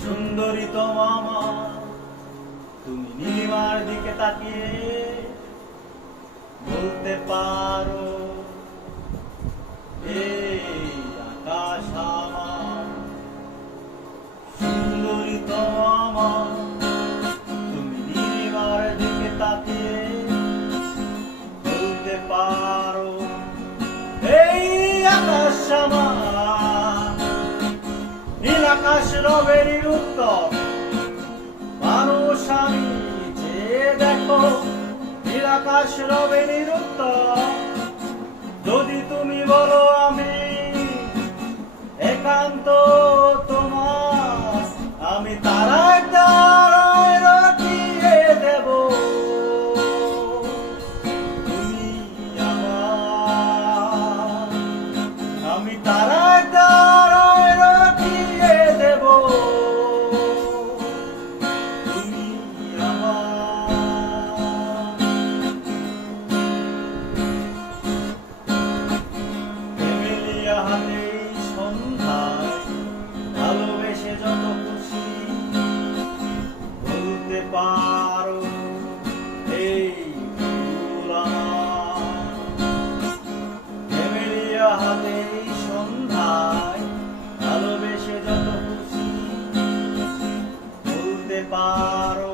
সুন্দরী তো মামা, তুমি নীলিমার দিকে তাকিয়ে বলতে পারো, এই আকাশ আমার। সুন্দরী তো মামা, তুমি নীলিমার দিকে তাকিয়ে বলতে পারো, এই আকাশ আমার। নীল আকাশ রবে নিরুত্তর, মানুষ আমি যে দেখো, নীল আকাশ রবে নিরুত্তর। যদি তুমি বলো আমি একান্ত তোমার, আমি তারায় তারায় রটিয়ে দেব। তুমি আমার, আমি তারায় তারায় রটিয়ে দেব। তুমি আমার। ফ্যামিলিয়া হাতে সন্ধ্যায় ভালোবেসে যত খুশি বলতে পারো, এই ফুল আমার। ফ্যামিলিয়া হাতে সন্ধ্যায় ভালোবেসে যত খুশি বলতে পারো।